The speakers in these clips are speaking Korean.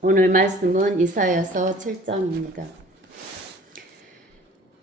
오늘 말씀은 이사야서 7장입니다.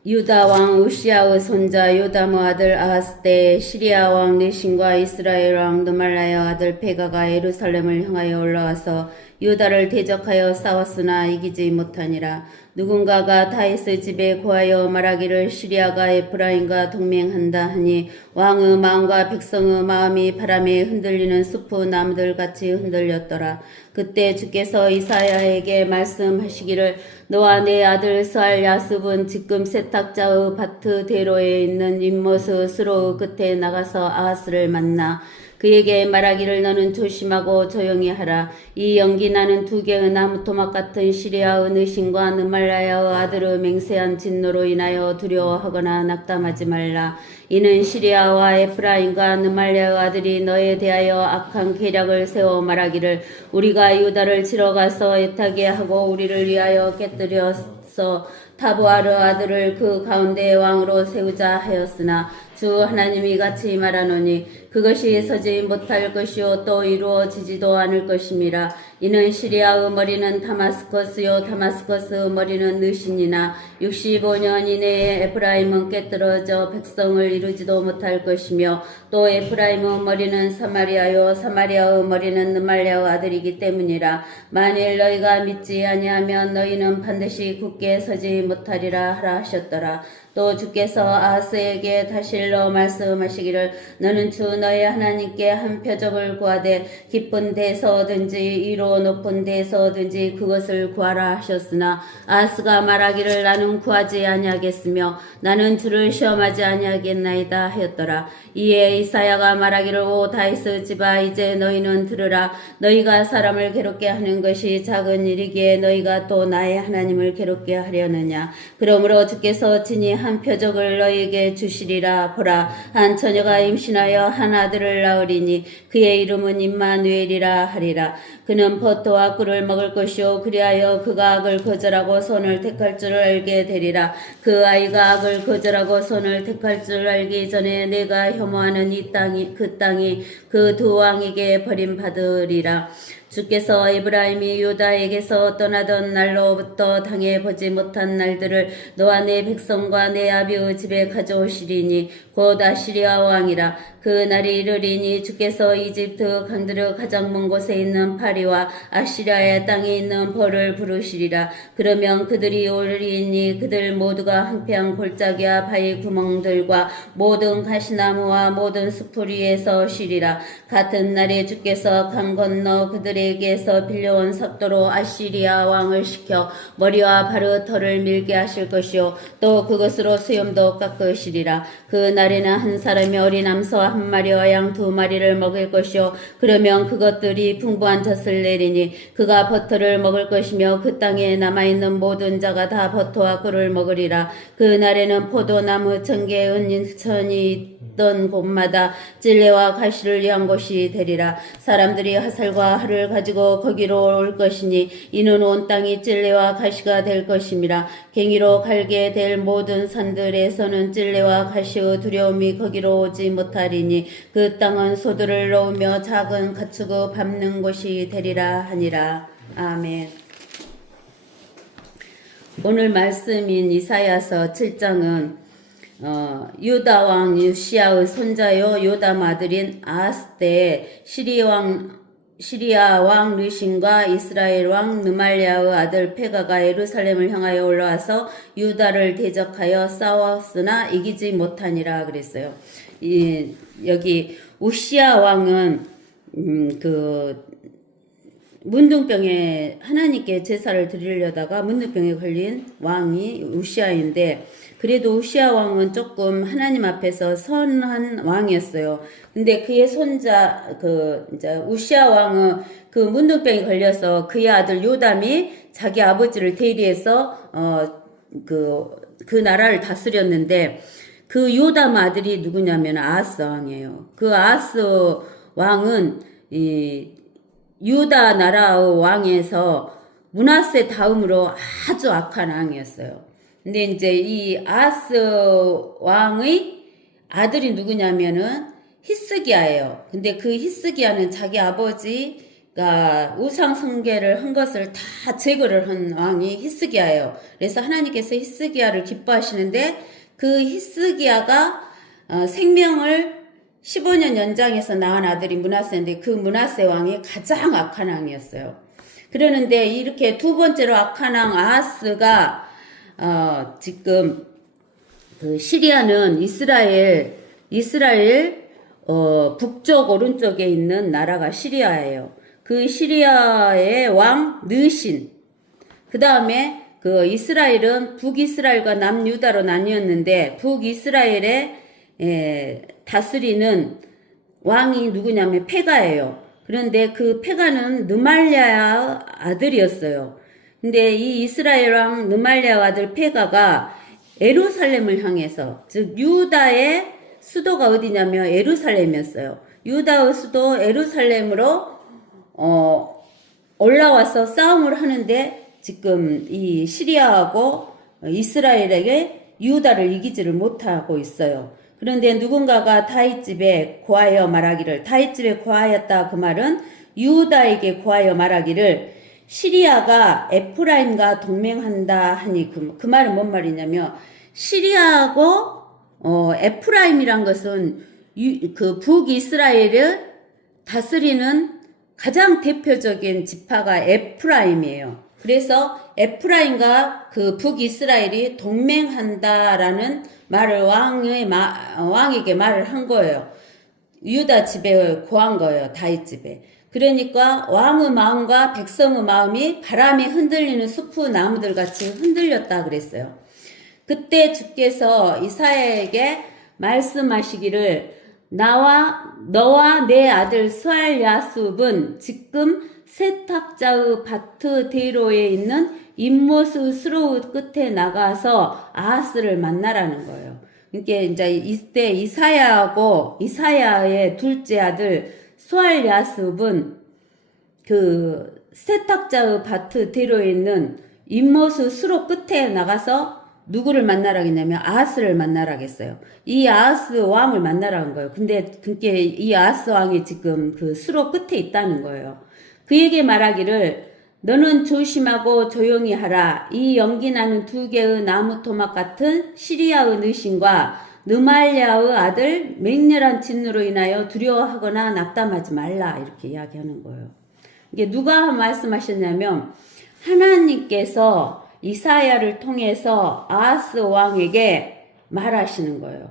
유다 왕 우시아의 손자 요담의 아들 아하스 때 시리아 왕 르신과 이스라엘 왕 느말라의 아들 베가가 예루살렘을 향하여 올라와서 유다를 대적하여 싸웠으나 이기지 못하니라. 누군가가 다윗의 집에 고하여 말하기를 시리아가 에프라임과 동맹한다 하니 왕의 마음과 백성의 마음이 바람에 흔들리는 숲의 나무들 같이 흔들렸더라. 그때 주께서 이사야에게 말씀하시기를 너와 내 아들 스알 야습은 지금 세탁자의 밭의 대로에 있는 임못의 수로의 끝에 나가서 아하스를 만나 그에게 말하기를 너는 조심하고 조용히 하라. 이 연기 나는 두 개의 나무 토막 같은 시리아의 느신과 느말라의 아들의 맹세한 진노로 인하여 두려워하거나 낙담하지 말라. 이는 시리아와 에프라임과 느말라의 아들이 너에 대하여 악한 계략을 세워 말하기를 우리가 유다를 치러 가서 애타게 하고 우리를 위하여 깨뜨려서 타부아르 아들을 그 가운데 왕으로 세우자 하였으나 주 하나님이 같이 말하노니 그것이 서지 못할 것이요 또 이루어지지도 않을 것임이라. 이는 시리아의 머리는 다마스커스요 다마스커스의 머리는 느신이나 65년 이내에 에프라임은 깨뜨려져 백성을 이루지도 못할 것이며 또 에프라임의 머리는 사마리아요 사마리아의 머리는 느말랴의 아들이기 때문이라. 만일 너희가 믿지 아니하면 너희는 반드시 굳게 서지 못하리라 하라 하셨더라. 또 주께서 아하스에게 다실로 말씀하시기를 너는 주 너희 하나님께 한 표적을 구하되 깊은 데서든지 이로 높은 데서든지 그것을 구하라 하셨으나 아하스가 말하기를 나는 구하지 아니하겠으며 나는 주를 시험하지 아니하겠나이다 하였더라. 이에 이사야가 말하기를 오 다윗의 집아 이제 너희는 들으라. 너희가 사람을 괴롭게 하는 것이 작은 일이기에 너희가 또 나의 하나님을 괴롭게 하려느냐. 그러므로 주께서 친히 한 표적을 너희에게 주시리라. 보라 한 처녀가 임신하여 한 아들을 낳으리니 그의 이름은 임마누엘이라 하리라. 그는 버터와 꿀을 먹을 것이요 그리하여 그가 악을 거절하고 선을 택할 줄 알게 되리라. 그 아이가 악을 거절하고 선을 택할 줄 알기 전에 내가 혐오하는 이 땅이 그 두 왕에게 버림받으리라. 주께서 에브라임이 유다에게서 떠나던 날로부터 당해보지 못한 날들을 너와 내 백성과 내 아비의 집에 가져오시리니 곧 아시리아 왕이라. 그 날이 이르리니 주께서 이집트 강들의 가장 먼 곳에 있는 파리와 아시리아의 땅에 있는 벌을 부르시리라. 그러면 그들이 오리니 그들 모두가 황폐한 골짜기와 바위 구멍들과 모든 가시나무와 모든 숲을 위에서 쉬리라. 같은 날에 주께서 강 건너 그들에게서 빌려온 삭도로 아시리아 왕을 시켜 머리와 발의 털을 밀게 하실 것이요 또 그것으로 수염도 깎으시리라. 그 날에는 한 사람이 어린 암소 한 마리와 양 두 마리를 먹을 것이요 그러면 그것들이 풍부한 젖을 내리니 그가 버터를 먹을 것이며 그 땅에 남아있는 모든 자가 다 버터와 꿀을 먹으리라. 그 날에는 포도나무 1000개 은천이 있던 곳마다 찔레와 가시를 위한 곳이 되리라. 사람들이 화살과 활을 가지고 거기로 올 것이니 이는 온 땅이 찔레와 가시가 될 것임이라. 갱이로 갈게 될 모든 산들에서는 찔레와 가시의 두려움이 거기로 오지 못하리니 그 땅은 소들을 놓으며 작은 가축의 밟는 곳이 되리라 하니라. 아멘. 오늘 말씀인 이사야서 7장은 유다 왕 우시아의 손자요 요담 아들인 아하스 때 시리아 왕 르신과 이스라엘 왕 느말랴의 아들 페가가 예루살렘을 향하여 올라와서 유다를 대적하여 싸웠으나 이기지 못하니라 그랬어요. 여기 우시아 왕은 문둥병에 하나님께 제사를 드리려다가 문둥병에 걸린 왕이 우시아인데 그래도 우시아 왕은 조금 하나님 앞에서 선한 왕이었어요. 근데 그의 손자 이제 우시아 왕은 그 문둥병에 걸려서 그의 아들 요담이 자기 아버지를 대리해서 그 나라를 다스렸는데 그 요담 아들이 누구냐면 아하스 왕이에요. 그 아하스 왕은 유다 나라의 왕에서 므낫세 다음으로 아주 악한 왕이었어요. 근데 이제 이 아하스 왕의 아들이 누구냐면은 히스기야예요. 근데 그 히스기야는 자기 아버지 그러니까 우상 숭배를 한 것을 다 제거를 한 왕이 히스기야예요. 그래서 하나님께서 히스기야를 기뻐하시는데 그 히스기야가 생명을 15년 연장해서 낳은 아들이 므낫세인데 그 므낫세 왕이 가장 악한 왕이었어요. 그러는데 이렇게 두 번째로 악한 왕 아하스가 지금 그 시리아는 이스라엘 북쪽 오른쪽에 있는 나라가 시리아예요. 그 시리아의 왕 느신. 그 다음에 그 이스라엘은 북이스라엘과 남유다로 나뉘었는데 북이스라엘의 다스리는 왕이 누구냐면 페가예요. 그런데 그 페가는 느말랴 아들이었어요. 근데 이 이스라엘 왕 느말랴 아들 페가가 예루살렘을 향해서, 즉 유다의 수도가 어디냐면 예루살렘이었어요. 유다의 수도 예루살렘으로 올라와서 싸움을 하는데 지금 이 시리아하고 이스라엘에게 유다를 이기지를 못하고 있어요. 그런데 누군가가 다윗집에 고하여 말하기를, 다윗집에 고하였다 그 말은 유다에게 고하여 말하기를 시리아가 에프라임과 동맹한다 하니 그 말은 뭔 말이냐면 시리아하고 에프라임이란 것은 그 북이스라엘을 다스리는 가장 대표적인 지파가 에프라임이에요. 그래서 에프라임과 그 북이스라엘이 동맹한다라는 말을 왕에게 말을 한 거예요. 유다 집에 고한 거예요. 다윗 집에. 그러니까 왕의 마음과 백성의 마음이 바람에 흔들리는 숲의 나무들 같이 흔들렸다 그랬어요. 그때 주께서 이사야에게 말씀하시기를 너와 내 아들 스알야숲은 지금 세탁자의 밭 대로에 있는 임못의 수로 끝에 나가서 아하스를 만나라는 거예요. 그러니까 이제 이때 이사야의 둘째 아들 스알야숲은 그 세탁자의 밭 대로에 있는 임못의 수로 끝에 나가서 누구를 만나라겠냐면 아하스를 만나라겠어요. 이 아하스 왕을 만나라는 거예요. 근데 그게 이 아하스 왕이 지금 그 수로 끝에 있다는 거예요. 그에게 말하기를 너는 조심하고 조용히 하라. 이 연기나는 두 개의 나무 토막 같은 시리아의 느신과 느말랴의 아들 맹렬한 진노로 인하여 두려워하거나 낙담하지 말라. 이렇게 이야기하는 거예요. 이게 누가 말씀하셨냐면 하나님께서 이사야를 통해서 아하스 왕에게 말하시는 거예요.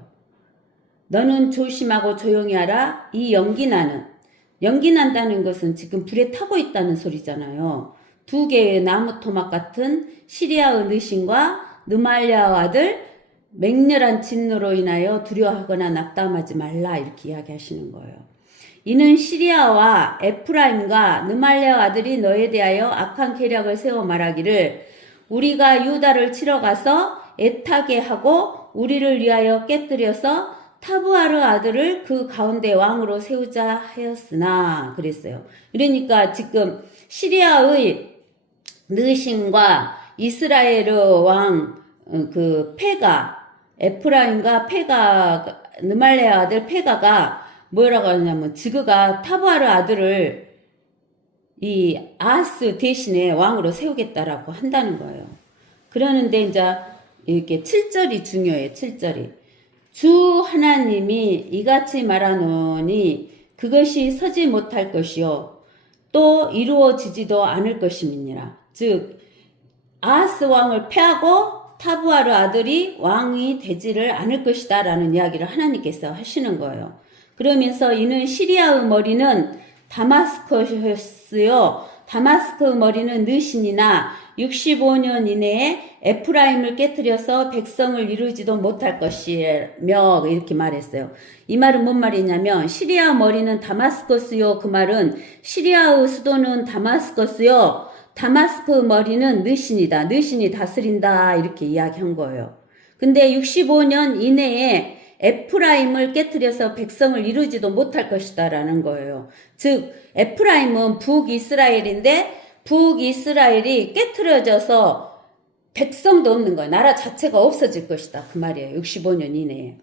너는 조심하고 조용히 하라. 이 연기난다는 것은 지금 불에 타고 있다는 소리잖아요. 두 개의 나무 토막 같은 시리아의 느신과 느말랴의 아들 맹렬한 진노로 인하여 두려워하거나 낙담하지 말라. 이렇게 이야기하시는 거예요. 이는 시리아와 에프라임과 느말랴의 아들이 너에 대하여 악한 계략을 세워 말하기를 우리가 유다를 치러 가서 애타게 하고 우리를 위하여 깨뜨려서 타부아르 아들을 그 가운데 왕으로 세우자 하였으나 그랬어요. 그러니까 지금 시리아의 느신과 이스라엘의 왕 그 페가 에프라임과 페가 느말랴 아들 페가가 뭐라고 하냐면 지그가 타부아르 아들을 이 아하스 대신에 왕으로 세우겠다라고 한다는 거예요. 그러는데 이제 이렇게 7절이 중요해요. 7절이. 주 하나님이 이같이 말하노니 그것이 서지 못할 것이요 또 이루어지지도 않을 것임이니라. 즉 아하스 왕을 패하고 타부아르 아들이 왕이 되지를 않을 것이다 라는 이야기를 하나님께서 하시는 거예요. 그러면서 이는 시리아의 머리는 다마스커스요 다마스크의 머리는 느신이나 65년 이내에 에프라임을 깨뜨려서 백성을 이루지도 못할 것이며 이렇게 말했어요. 이 말은 뭔 말이냐면 시리아 머리는 다마스커스요 그 말은 시리아의 수도는 다마스커스요 다마스크의 머리는 느신이다. 느신이 다스린다 이렇게 이야기한 거예요. 근데 65년 이내에 에프라임을 깨뜨려서 백성을 이루지도 못할 것이다 라는 거예요. 즉 에프라임은 북이스라엘인데 북이스라엘이 깨트려져서 백성도 없는 거예요. 나라 자체가 없어질 것이다. 그 말이에요. 65년 이내에.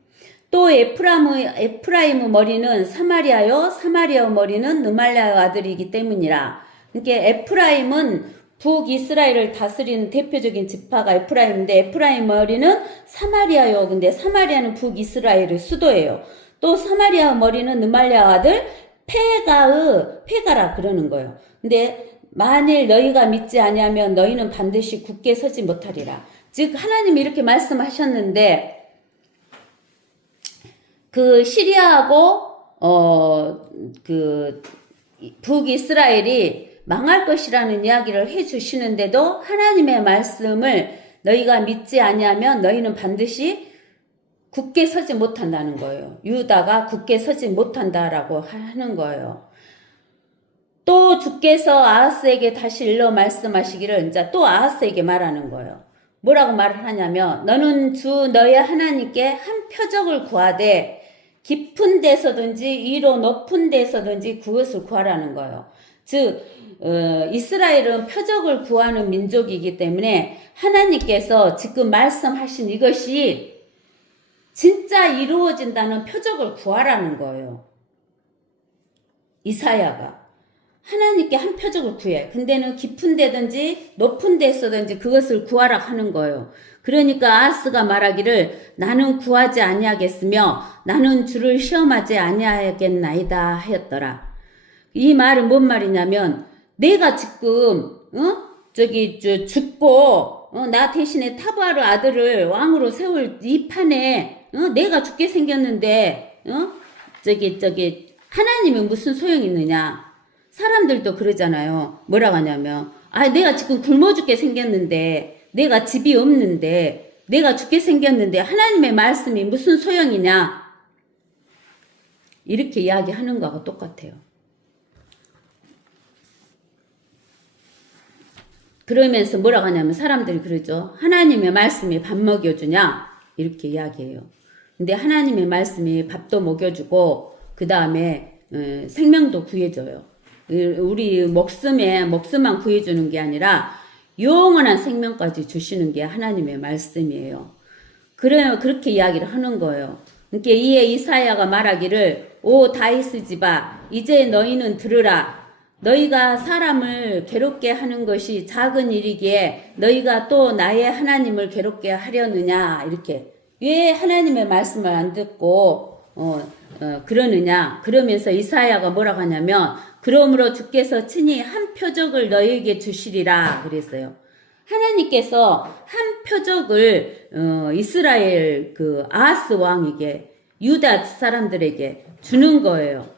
또 에프라임 머리는 사마리아요, 사마리아 머리는 느말랴의 아들이기 때문이라. 그러니까 에프라임은 북이스라엘을 다스리는 대표적인 지파가 에프라임인데 에프라임 머리는 사마리아요. 근데 사마리아는 북이스라엘의 수도예요. 또 사마리아 머리는 느말랴 아들 페가라 그러는 거예요. 근데 만일 너희가 믿지 아니하면 너희는 반드시 굳게 서지 못하리라. 즉 하나님이 이렇게 말씀하셨는데 그 시리아하고 그 북이스라엘이 망할 것이라는 이야기를 해주시는데도 하나님의 말씀을 너희가 믿지 아니하면 너희는 반드시 굳게 서지 못한다는 거예요. 유다가 굳게 서지 못한다라고 하는 거예요. 또 주께서 아하스에게 다시 일러 말씀하시기를 이제 또 아하스에게 말하는 거예요. 뭐라고 말을 하냐면 너는 주 너의 하나님께 한 표적을 구하되 깊은 데서든지 위로 높은 데서든지 그것을 구하라는 거예요. 즉 이스라엘은 표적을 구하는 민족이기 때문에 하나님께서 지금 말씀하신 이것이 진짜 이루어진다는 표적을 구하라는 거예요. 이사야가 하나님께 한 표적을 구해. 근데는 깊은 데든지 높은 데서든지 그것을 구하라 하는 거예요. 그러니까 아하스가 말하기를 나는 구하지 아니하겠으며 나는 주를 시험하지 아니하겠나이다 하였더라. 이 말은 뭔 말이냐면 내가 지금 죽고 나 대신에 타바르 아들을 왕으로 세울 이 판에 내가 죽게 생겼는데 하나님은 무슨 소용이 있느냐. 사람들도 그러잖아요. 뭐라고 하냐면 내가 지금 굶어 죽게 생겼는데 내가 집이 없는데 내가 죽게 생겼는데 하나님의 말씀이 무슨 소용이냐. 이렇게 이야기하는 거하고 똑같아요. 그러면서 뭐라고 하냐면 사람들이 그러죠. 하나님의 말씀이 밥 먹여주냐? 이렇게 이야기해요. 근데 하나님의 말씀이 밥도 먹여주고 그 다음에 생명도 구해줘요. 우리 목숨만 구해주는 게 아니라 영원한 생명까지 주시는 게 하나님의 말씀이에요. 그렇게 이야기를 하는 거예요. 그러니까 이에 이사야가 말하기를 오 다윗의 집아 이제 너희는 들으라. 너희가 사람을 괴롭게 하는 것이 작은 일이기에 너희가 또 나의 하나님을 괴롭게 하려느냐. 이렇게 왜 하나님의 말씀을 안 듣고 그러느냐. 그러면서 이사야가 뭐라고 하냐면 그러므로 주께서 친히 한 표적을 너희에게 주시리라 그랬어요. 하나님께서 한 표적을 이스라엘 그 아하스 왕에게 유다 사람들에게 주는 거예요.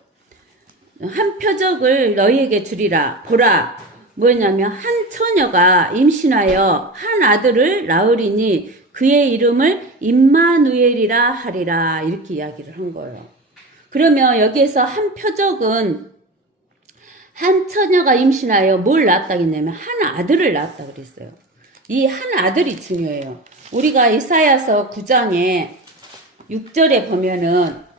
한 표적을 너희에게 주리라. 보라. 뭐냐면 한 처녀가 임신하여 한 아들을 낳으리니 그의 이름을 임마누엘이라 하리라. 이렇게 이야기를 한 거예요. 그러면 여기에서 한 표적은 한 처녀가 임신하여 뭘 낳았다 했냐면 한 아들을 낳았다 그랬어요. 이 한 아들이 중요해요. 우리가 이사야서 9장에 6절에 보면은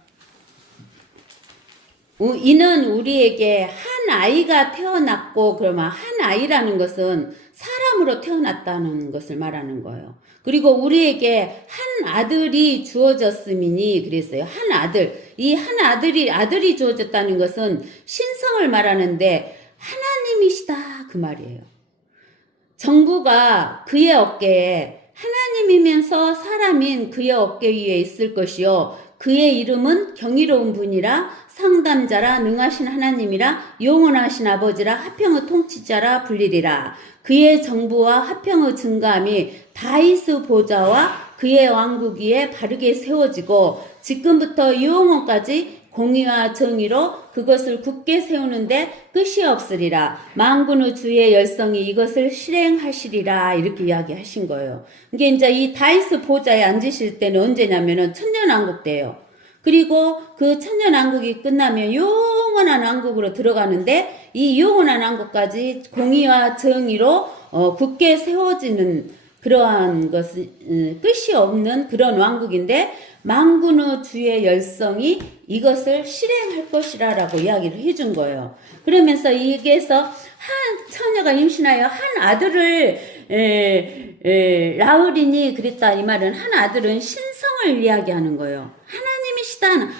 이는 우리에게 한 아이가 태어났고 그러면 한 아이라는 것은 사람으로 태어났다는 것을 말하는 거예요. 그리고 우리에게 한 아들이 주어졌음이니 그랬어요. 한 아들. 이 한 아들이 주어졌다는 것은 신성을 말하는데 하나님이시다 그 말이에요. 정부가 그의 어깨에 하나님이면서 사람인 그의 어깨 위에 있을 것이요. 그의 이름은 경이로운 분이라 상담자라 능하신 하나님이라 영원하신 아버지라 화평의 통치자라 불리리라. 그의 정부와 화평의 증감이 다윗의 보좌와 그의 왕국 위에 바르게 세워지고 지금부터 영원까지 공의와 정의로 그것을 굳게 세우는데 끝이 없으리라. 만군의 주의 열성이 이것을 실행하시리라. 이렇게 이야기하신 거예요. 이게 이제 이 다윗의 보좌에 앉으실 때는 언제냐면은 천년왕국 때예요. 그리고 그 천년왕국이 끝나면 영원한 왕국으로 들어가는데 이 영원한 왕국까지 공의와 정의로 굳게 세워지는 그러한 것은 끝이 없는 그런 왕국인데 만군의 주의 열성이 이것을 실행할 것이라고 이야기를 해준 거예요. 그러면서 여기에서 한 처녀가 임신하여 한 아들을 낳으리니 그랬다. 이 말은 한 아들은 신성을 이야기하는 거예요. 모시다는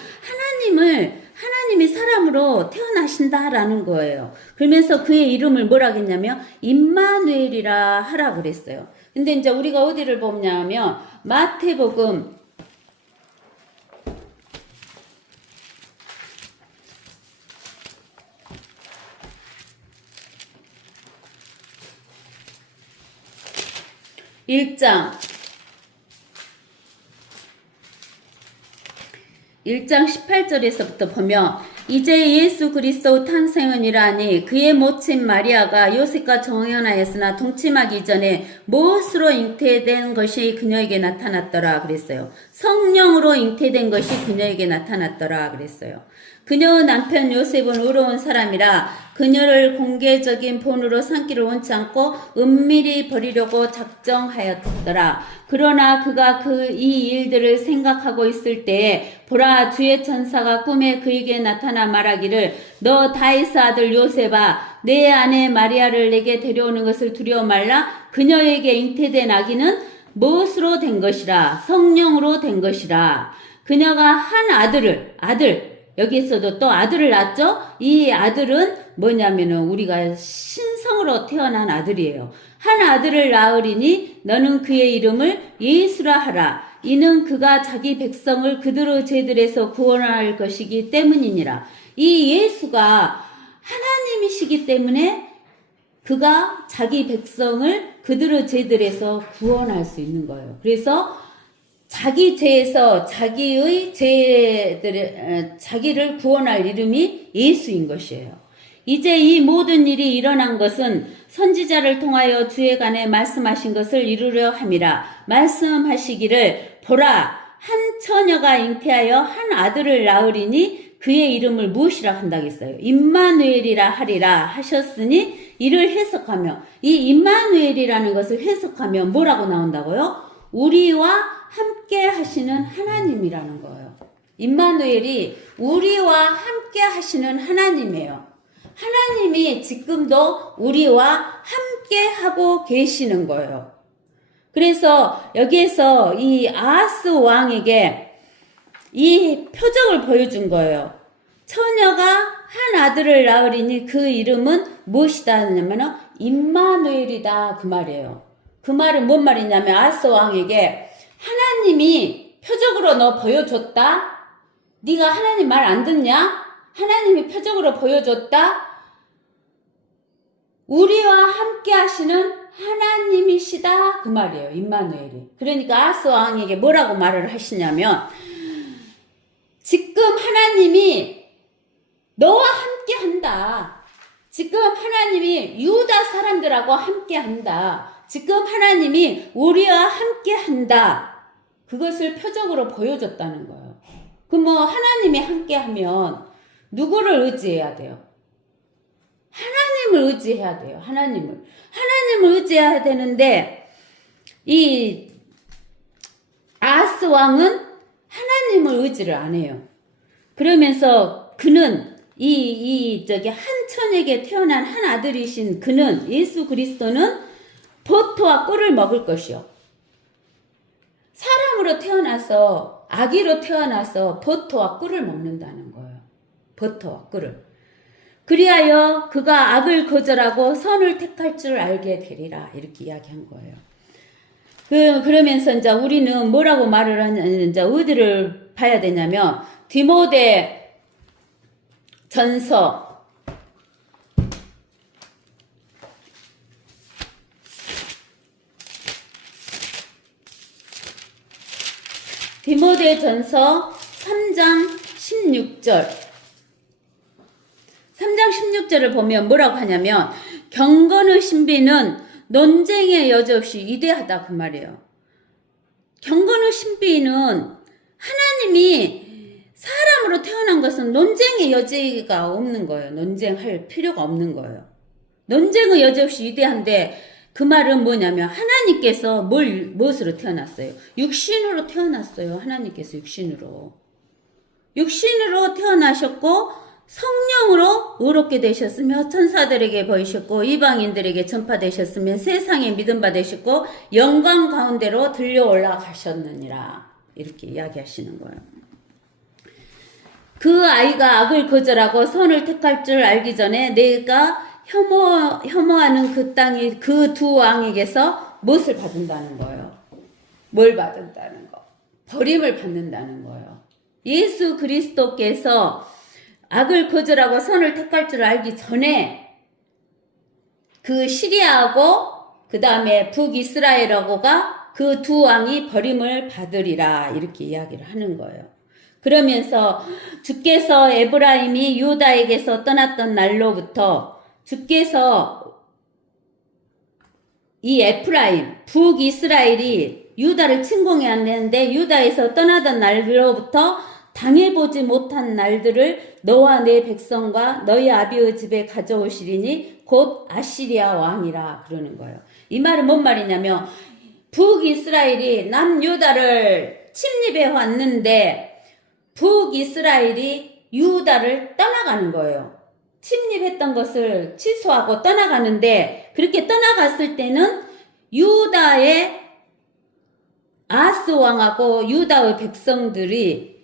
하나님이 사람으로 태어나신다라는 거예요. 그러면서 그의 이름을 뭐라 했냐면 임마누엘이라 하라 그랬어요. 근데 이제 우리가 어디를 보냐면 마태복음 1장 18절에서부터 보면 이제 예수 그리스도 탄생은이라니 그의 모친 마리아가 요셉과 정연하였으나 동침하기 전에 무엇으로 잉태된 것이 그녀에게 나타났더라 그랬어요. 성령으로 잉태된 것이 그녀에게 나타났더라 그랬어요. 그녀의 남편 요셉은 의로운 사람이라 그녀를 공개적인 본으로 삼기를 원치 않고 은밀히 버리려고 작정하였더라. 그러나 그가 이 일들을 생각하고 있을 때에 보라 주의 천사가 꿈에 그에게 나타나 말하기를 너 다윗의 아들 요셉아 내 아내 마리아를 내게 데려오는 것을 두려워 말라. 그녀에게 잉태된 아기는 무엇으로 된 것이라 성령으로 된 것이라. 그녀가 한 아들 여기서도 또 아들을 낳았죠. 이 아들은 뭐냐면은 우리가 신성으로 태어난 아들이에요. 한 아들을 낳으리니 너는 그의 이름을 예수라 하라. 이는 그가 자기 백성을 그들의 죄들에서 구원할 것이기 때문이니라. 이 예수가 하나님이시기 때문에 그가 자기 백성을 그들의 죄들에서 구원할 수 있는 거예요. 그래서 자기 죄에서 자기를 구원할 이름이 예수인 것이에요. 이제 이 모든 일이 일어난 것은 선지자를 통하여 주에 관해 말씀하신 것을 이루려 함이라. 말씀하시기를 보라 한 처녀가 잉태하여 한 아들을 낳으리니 그의 이름을 무엇이라 한다겠어요. 임마누엘이라 하리라 하셨으니 이를 해석하며 이 임마누엘이라는 것을 해석하면 뭐라고 나온다고요? 우리와 함께 하시는 하나님이라는 거예요. 임마누엘이 우리와 함께 하시는 하나님이에요. 하나님이 지금도 우리와 함께 하고 계시는 거예요. 그래서 여기에서 이 아하스 왕에게 이 표적을 보여준 거예요. 처녀가 한 아들을 낳으리니 그 이름은 무엇이다 하냐면 임마누엘이다 그 말이에요. 그 말은 뭔 말이냐면 아하스 왕에게 하나님이 표적으로 너 보여줬다? 네가 하나님 말 안 듣냐? 하나님이 표적으로 보여줬다? 우리와 함께 하시는 하나님이시다 그 말이에요. 임마누엘이. 그러니까 아하스 왕에게 뭐라고 말을 하시냐면 지금 하나님이 너와 함께 한다. 지금 하나님이 유다 사람들하고 함께 한다. 지금 하나님이 우리와 함께 한다. 그것을 표적으로 보여줬다는 거예요. 그럼 뭐 하나님이 함께 하면 누구를 의지해야 돼요? 하나님을 의지해야 돼요. 하나님을 의지해야 되는데 이 아하스 왕은 하나님을 의지를 안 해요. 그러면서 그는 한 처녀에게 태어난 한 아들이신 그는 예수 그리스도는 버터와 꿀을 먹을 것이요. 사람으로 태어나서 아기로 태어나서 버터와 꿀을 먹는다는 거예요. 버터와 꿀을. 그리하여 그가 악을 거절하고 선을 택할 줄 알게 되리라 이렇게 이야기한 거예요. 그러면서 이제 우리는 뭐라고 말을 하냐면 이제 어디를 봐야 되냐면 디모데 전서 3장 16절 3장 16절을 보면 뭐라고 하냐면 경건의 신비는 논쟁의 여지 없이 위대하다 그 말이에요. 경건의 신비는 하나님이 사람으로 태어난 것은 논쟁의 여지가 없는 거예요. 논쟁할 필요가 없는 거예요. 논쟁의 여지 없이 위대한데 그 말은 뭐냐면 하나님께서 무엇으로 태어났어요? 육신으로 태어났어요. 하나님께서 육신으로 태어나셨고 성령으로 의롭게 되셨으며 천사들에게 보이셨고 이방인들에게 전파되셨으며 세상에 믿음 받으셨고 영광 가운데로 들려 올라가셨느니라 이렇게 이야기하시는 거예요. 그 아이가 악을 거절하고 선을 택할 줄 알기 전에 내가 혐오하는 그 땅이 그 두 왕에게서 무엇을 받는다는 거예요? 뭘 받는다는 거? 버림을 받는다는 거예요. 예수 그리스도께서 악을 거절하고 선을 택할 줄 알기 전에 그 시리아하고 그 다음에 북이스라엘하고가 그 두 왕이 버림을 받으리라 이렇게 이야기를 하는 거예요. 그러면서 주께서 에브라임이 유다에게서 떠났던 날로부터 주께서 이 에프라임 북이스라엘이 유다를 침공해 왔는데 유다에서 떠나던 날로부터 당해보지 못한 날들을 너와 내 백성과 너희 아비의 집에 가져오시리니 곧 아시리아 왕이라 그러는 거예요. 이 말은 뭔 말이냐면 북이스라엘이 남유다를 침입해 왔는데 북이스라엘이 유다를 떠나가는 거예요. 침입했던 것을 취소하고 떠나가는데 그렇게 떠나갔을 때는 유다의 아하스 왕하고 유다의 백성들이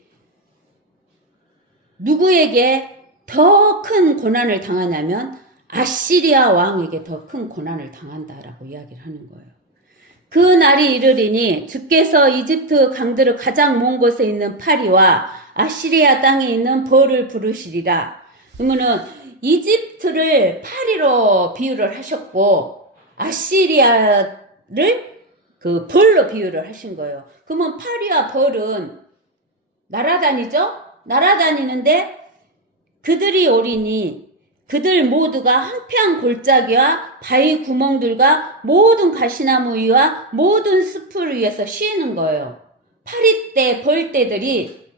누구에게 더 큰 고난을 당하냐면 아시리아 왕에게 더 큰 고난을 당한다라고 이야기를 하는 거예요. 그 날이 이르리니 주께서 이집트 강들을 가장 먼 곳에 있는 파리와 아시리아 땅에 있는 벌을 부르시리라. 그러면은 이집트를 파리로 비유를 하셨고 아시리아를 그 벌로 비유를 하신 거예요. 그러면 파리와 벌은 날아다니죠? 날아다니는데 그들이 오리니 그들 모두가 한평 골짜기와 바위 구멍들과 모든 가시나무 위와 모든 숲을 위에서 쉬는 거예요. 파리떼, 벌떼들이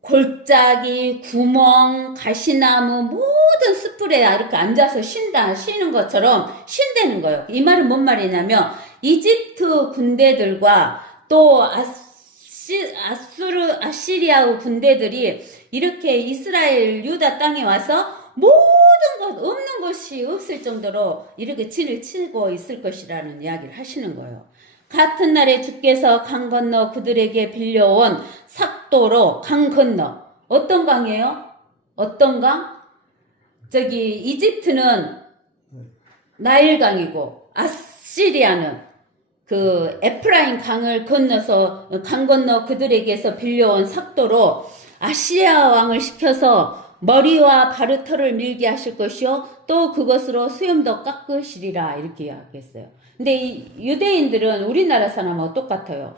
골짜기, 구멍, 가시나무 모든 숲에 이렇게 앉아서 쉬는 것처럼 쉰다는 거예요. 이 말은 뭔 말이냐면 이집트 군대들과 또 아시리아 군대들이 이렇게 이스라엘 유다 땅에 와서 모든 것 없는 것이 없을 정도로 이렇게 진을 치고 있을 것이라는 이야기를 하시는 거예요. 같은 날에 주께서 강 건너 그들에게 빌려온 삭도로 강 건너. 어떤 강이에요? 어떤 강? 저기 이집트는 나일강이고 아시리아는 그 에프라임 강을 건너서 강 건너 그들에게서 빌려온 삭도로 아시리아 왕을 시켜서 머리와 바르터를 밀게 하실 것이요 또 그것으로 수염도 깎으시리라 이렇게 이야기했어요. 근데 이 유대인들은 우리나라 사람하고 똑같아요.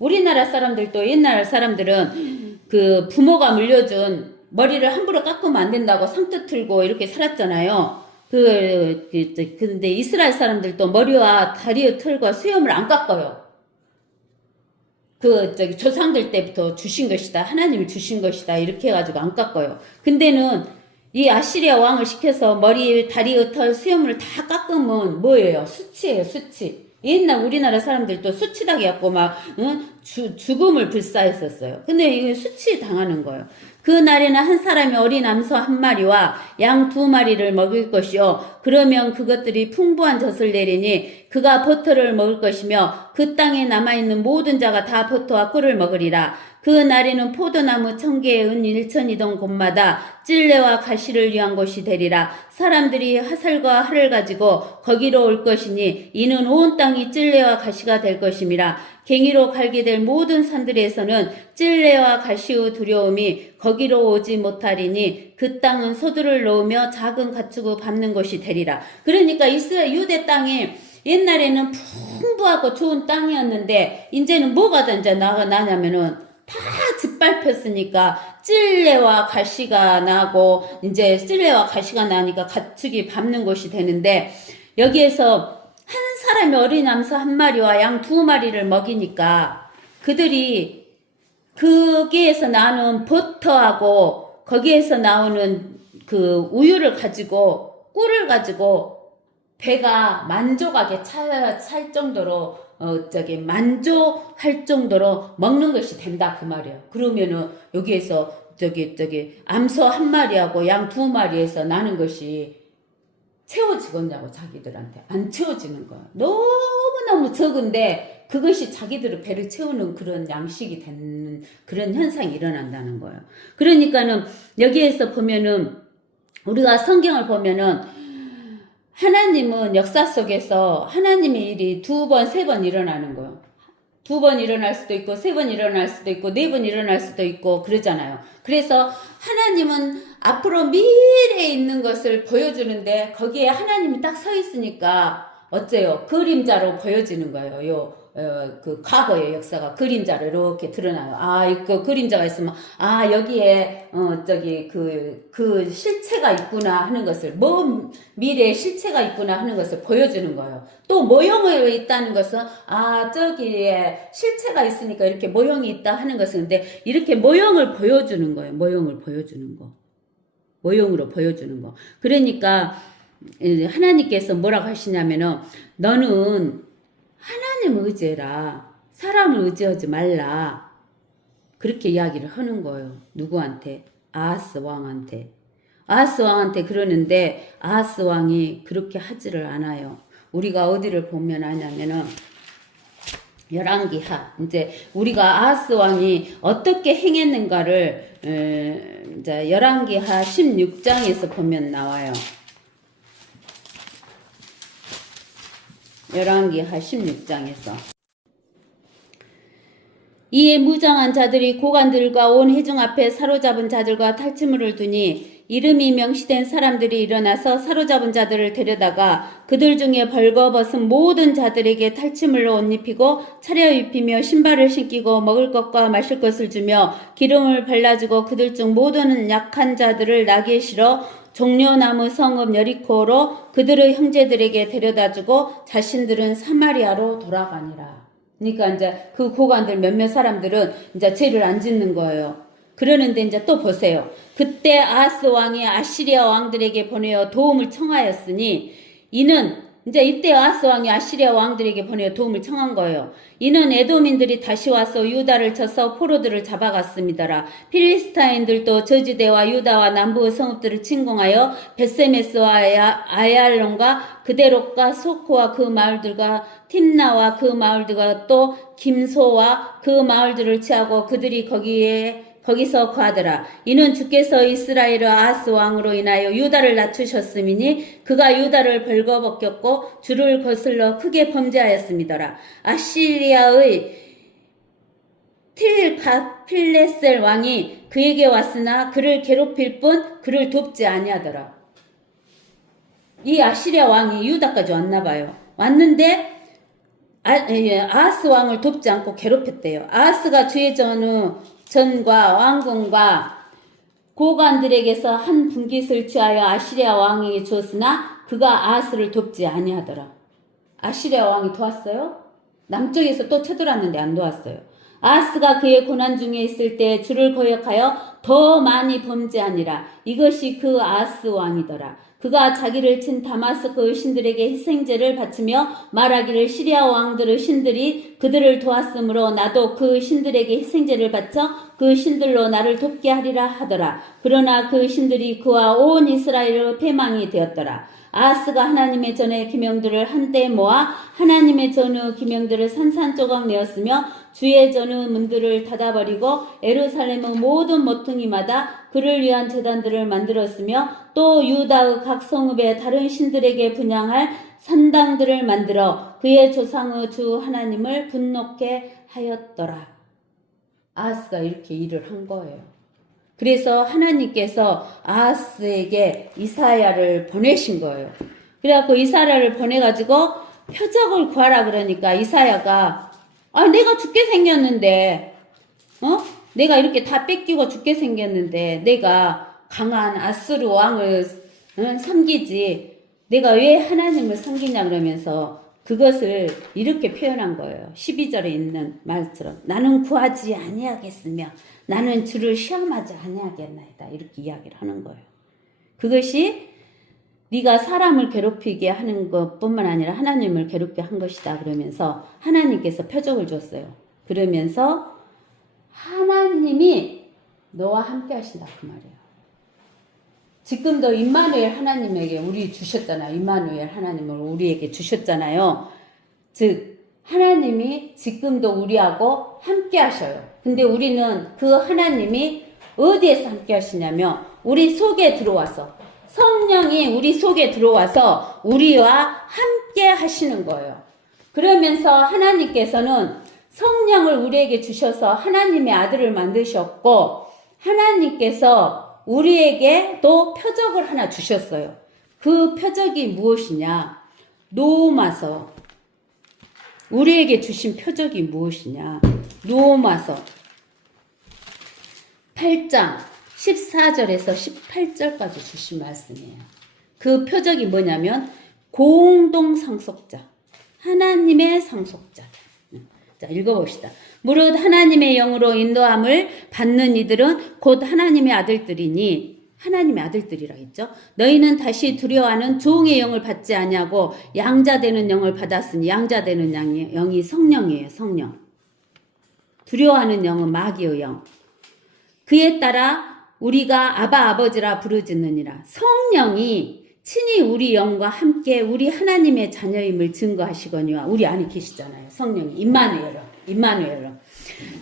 우리나라 사람들도 옛날 사람들은 그 부모가 물려준 머리를 함부로 깎으면 안 된다고 상투 틀고 이렇게 살았잖아요. 근데 이스라엘 사람들도 머리와 다리의 털과 수염을 안 깎아요. 조상들 때부터 주신 것이다. 하나님이 주신 것이다. 이렇게 해가지고 안 깎아요. 근데는 이 아시리아 왕을 시켜서 머리, 다리, 털, 수염을 다 깎으면 뭐예요? 수치예요, 수치. 옛날 우리나라 사람들도 수치다게 갖고 죽음을 불사했었어요. 근데 이게 수치 당하는 거예요. 그 날에는 한 사람이 어린 암소 한 마리와 양 2마리를 먹을 것이요. 그러면 그것들이 풍부한 젖을 내리니 그가 버터를 먹을 것이며 그 땅에 남아있는 모든 자가 다 버터와 꿀을 먹으리라. 그 날에는 포도나무 1000개의 은 1천이던 곳마다 찔레와 가시를 위한 곳이 되리라. 사람들이 화살과 활을 가지고 거기로 올 것이니 이는 온 땅이 찔레와 가시가 될 것임이라. 갱이로 갈게 될 모든 산들에서는 찔레와 가시의 두려움이 거기로 오지 못하리니 그 땅은 소들을 놓으며 작은 가축을 밟는 것이 되리라. 그러니까 이스라엘 유대 땅이 옛날에는 풍부하고 좋은 땅이었는데 이제는 뭐가 이제 나냐면은 다 짓밟혔으니까 찔레와 가시가 나고 이제 찔레와 가시가 나니까 가축이 밟는 것이 되는데 여기에서 한 사람이 어린 암소 1마리와 양 2마리를 먹이니까 그들이 거기에서 나오는 버터하고 거기에서 나오는 그 우유를 가지고 꿀을 가지고 배가 만족하게 찰 정도로 만족할 정도로 먹는 것이 된다 그 말이에요. 그러면은 여기에서 암소 1마리하고 양 2마리에서 나는 것이 채워지겠냐고 자기들한테 안 채워지는 거야. 너무너무 적은데 그것이 자기들의 배를 채우는 그런 양식이 되는 그런 현상이 일어난다는 거예요. 그러니까는 여기에서 보면은 우리가 성경을 보면은 하나님은 역사 속에서 하나님의 일이 2번, 3번 일어나는 거예요. 2번 일어날 수도 있고 3번 일어날 수도 있고 4번 일어날 수도 있고 그러잖아요. 그래서 하나님은 앞으로 미래에 있는 것을 보여주는데 거기에 하나님이 딱 서 있으니까 어째요? 그림자로 보여지는 거예요. 그 과거의 역사가 그림자로 이렇게 드러나요. 그 그림자가 있으면, 여기에, 그 실체가 있구나 하는 것을, 미래의 실체가 있구나 하는 것을 보여주는 거예요. 또 모형이 있다는 것은, 저기에 실체가 있으니까 이렇게 모형이 있다 하는 것은, 근데 이렇게 모형을 보여주는 거예요. 모형을 보여주는 거. 모형으로 보여주는 거. 그러니까, 하나님께서 뭐라고 하시냐면은, 너는 하나님 의지해라. 사람을 의지하지 말라. 그렇게 이야기를 하는 거예요. 누구한테? 아하스 왕한테. 아하스 왕한테 그러는데 아하스 왕이 그렇게 하지를 않아요. 우리가 어디를 보면 하냐면은 열왕기하. 이제 우리가 아하스 왕이 어떻게 행했는가를 이제 열왕기하 16장에서 보면 나와요. 열왕기하 16장에서 이에 무장한 자들이 고관들과 온 회중 앞에 사로잡은 자들과 탈취물을 두니 이름이 명시된 사람들이 일어나서 사로잡은 자들을 데려다가 그들 중에 벌거벗은 모든 자들에게 탈취물로 옷 입히고 차려입히며 신발을 신기고 먹을 것과 마실 것을 주며 기름을 발라주고 그들 중 모든 약한 자들을 나귀에 실어 종려나무 성읍 여리코로 그들의 형제들에게 데려다주고 자신들은 사마리아로 돌아가니라. 그러니까 이제 그 고관들 몇몇 사람들은 이제 죄를 안 짓는 거예요. 그러는데 이제 또 보세요. 그때 아하스 왕이 아시리아 왕들에게 보내어 도움을 청하였으니 이는 이제 이때 아하스 왕이 아시리아 왕들에게 보내어 도움을 청한 거예요. 이는 에돔인들이 다시 와서 유다를 쳐서 포로들을 잡아갔습니다라. 필리스타인들도 저지대와 유다와 남부의 성읍들을 침공하여 베세메스와 아얄론과 그데롯과 소코와 그 마을들과 팀나와 그 마을들과 또 김소와 그 마을들을 취하고 그들이 거기서 거하더라. 이는 주께서 이스라엘의 아하스 왕으로 인하여 유다를 낮추셨음이니 그가 유다를 벌거벗겼고 주를 거슬러 크게 범죄하였음이더라. 아시리아의 틸갓필레셀 왕이 그에게 왔으나 그를 괴롭힐 뿐 그를 돕지 아니하더라. 이 아시리아 왕이 유다까지 왔나 봐요. 왔는데 아하스 왕을 돕지 않고 괴롭혔대요. 아하스가 주의 전과 왕궁과 고관들에게서 한 분깃을 취하여 아시리아 왕에게 주었으나 그가 아하스를 돕지 아니하더라. 아시리아 왕이 도왔어요? 남쪽에서 또 쳐들어왔는데 안 도왔어요. 아하스가 그의 고난 중에 있을 때 주를 거역하여 더 많이 범죄하니라. 이것이 그 아하스 왕이더라. 그가 자기를 친 다마스크의 신들에게 희생제를 바치며 말하기를 시리아 왕들의 신들이 그들을 도왔으므로 나도 그 신들에게 희생제를 바쳐 그 신들로 나를 돕게 하리라 하더라. 그러나 그 신들이 그와 온 이스라엘의 패망이 되었더라. 아하스가 하나님의 전의 기명들을 한때 모아 하나님의 전의 기명들을 산산조각 내었으며 주의 전의 문들을 닫아버리고 예루살렘의 모든 모퉁이마다 그를 위한 제단들을 만들었으며 또 유다의 각 성읍에 다른 신들에게 분향할 산당들을 만들어 그의 조상의 주 하나님을 분노케 하였더라. 아하스가 이렇게 일을 한 거예요. 그래서 하나님께서 아하스에게 이사야를 보내신 거예요. 그래갖고 이사야를 보내가지고 표적을 구하라 그러니까 이사야가 내가 죽게 생겼는데 내가 이렇게 다 뺏기고 죽게 생겼는데 내가 강한 아수르 왕을 섬기지 내가 왜 하나님을 섬기냐 그러면서 그것을 이렇게 표현한 거예요. 12절에 있는 말처럼 나는 구하지 아니하겠으며 나는 주를 시험하지 아니하겠나이다. 이렇게 이야기를 하는 거예요. 그것이 네가 사람을 괴롭히게 하는 것뿐만 아니라 하나님을 괴롭게 한 것이다. 그러면서 하나님께서 표적을 줬어요. 그러면서 하나님이 너와 함께 하신다. 그 말이에요. 지금도 임마누엘 하나님에게 우리 주셨잖아요. 임마누엘 하나님을 우리에게 주셨잖아요. 즉 하나님이 지금도 우리하고 함께 하셔요. 근데 우리는 그 하나님이 어디에서 함께 하시냐면 우리 속에 들어와서 성령이 우리 속에 들어와서 우리와 함께 하시는 거예요. 그러면서 하나님께서는 성령을 우리에게 주셔서 하나님의 아들을 만드셨고 하나님께서 우리에게 또 표적을 하나 주셨어요. 그 표적이 무엇이냐? 로마서 우리에게 주신 표적이 무엇이냐? 로마서 8장 14절에서 18절까지 주신 말씀이에요. 그 표적이 뭐냐면 공동 상속자, 하나님의 상속자. 자, 읽어봅시다. 무릇 하나님의 영으로 인도함을 받는 이들은 곧 하나님의 아들들이니, 하나님의 아들들이라 했죠. 너희는 다시 두려워하는 종의 영을 받지 아니하고 양자되는 영을 받았으니, 양자되는 영이 성령이에요. 성령. 두려워하는 영은 마귀의 영. 그에 따라 우리가 아바 아버지라 부르짖느니라. 성령이 친히 우리 영과 함께 우리 하나님의 자녀임을 증거하시거니와. 우리 안에 계시잖아요. 성령이 임마누엘로.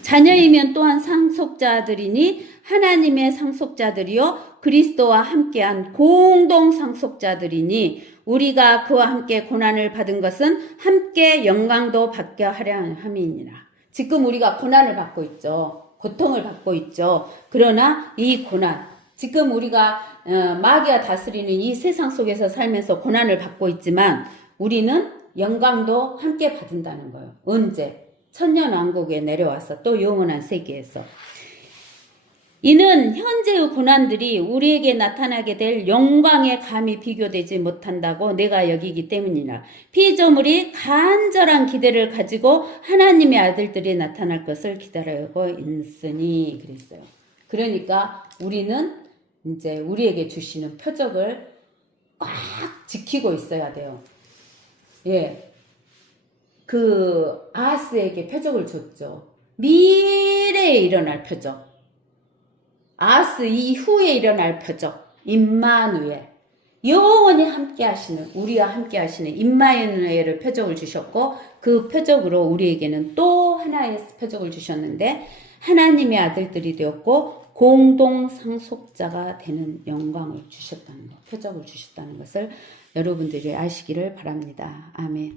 자녀이면 또한 상속자들이니 하나님의 상속자들이요 그리스도와 함께한 공동 상속자들이니 우리가 그와 함께 고난을 받은 것은 함께 영광도 받게 하려 함이니라. 지금 우리가 고난을 받고 있죠. 고통을 받고 있죠. 그러나 이 고난, 지금 우리가 마귀가 다스리는 이 세상 속에서 살면서 고난을 받고 있지만 우리는 영광도 함께 받는다는 거예요. 언제? 천년왕국에 내려와서 또 영원한 세계에서. 이는 현재의 고난들이 우리에게 나타나게 될 영광에 감히 비교되지 못한다고 내가 여기기 때문이라. 피조물이 간절한 기대를 가지고 하나님의 아들들이 나타날 것을 기다리고 있으니 그랬어요. 그러니까 우리는 이제 우리에게 주시는 표적을 꽉 지키고 있어야 돼요. 예. 그 아하스에게 표적을 줬죠. 미래에 일어날 표적. 아하스 이후에 일어날 표적. 임마누엘. 영원히 함께 하시는, 우리와 함께 하시는 임마누엘을 표적을 주셨고 그 표적으로 우리에게는 또 하나의 표적을 주셨는데 하나님의 아들들이 되었고 공동 상속자가 되는 영광을 주셨다는 것, 표적을 주셨다는 것을 여러분들이 아시기를 바랍니다. 아멘.